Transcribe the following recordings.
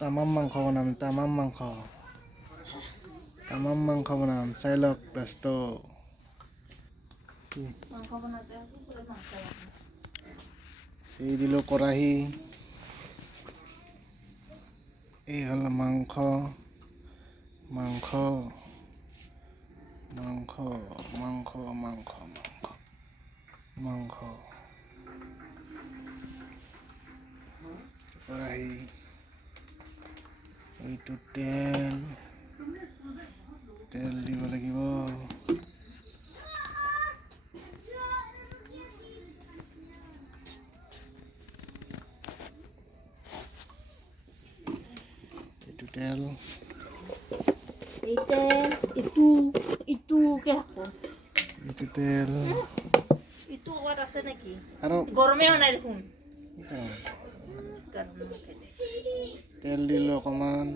তামাম মাংস বনাম, তামাম মাংস। তামাম মাংস বনাম, চাই লওক লাষ্ট। এই দিলোঁ কেৰাহী, এই হ'ল মাংস, মাংস, মাংস, মাংস, মাংস, মাংস, মাংস, কেৰাহী, এইটো তেল, তেল দিব লাগিব। এইটো তেল, ইটো কে থাকো এইটো তেল ইটো ক'ত আছে নেকি আৰু গৰমে হোৱা নাই দেখোন তেল দিলোঁ অকণমান।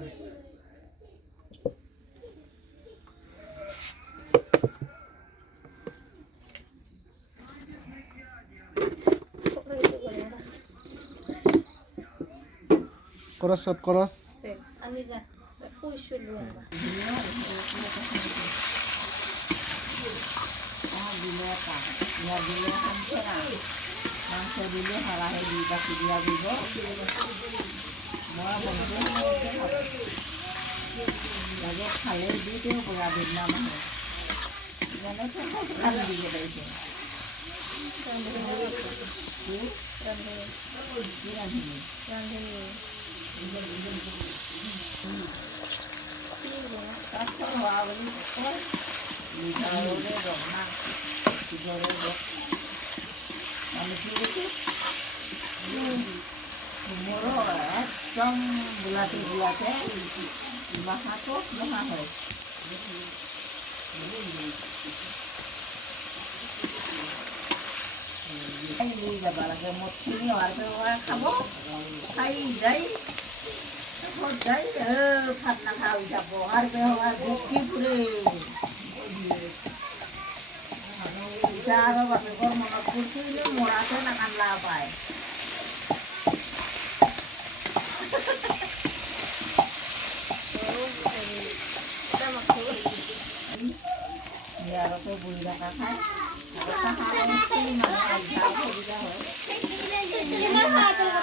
কৰছ কৰছ আমি যা কৈছিলোঁ মাংস দিলে হাৰাহে দি বাকি দিয়া দিব মই লাগে খালে দি দিওঁ পুৰা দিনা নহয় জানে খাল দিব পাৰিছে মোৰো একদম বোলাতে বোলাতে মাথাটো নোহোৱা হয় লৈ যাব লাগে মদখিনি হোৱাৰ পৰা খাব খাই যাই যাই ভাত নাখাই যাব আৰু বেয়া ভক্তি ফুৰে আৰু বাপেকৰ মনত পৰিছিলে মৰাতে নাকান্দা পায় বিয়াৰতে বহি থকা খায় আৰু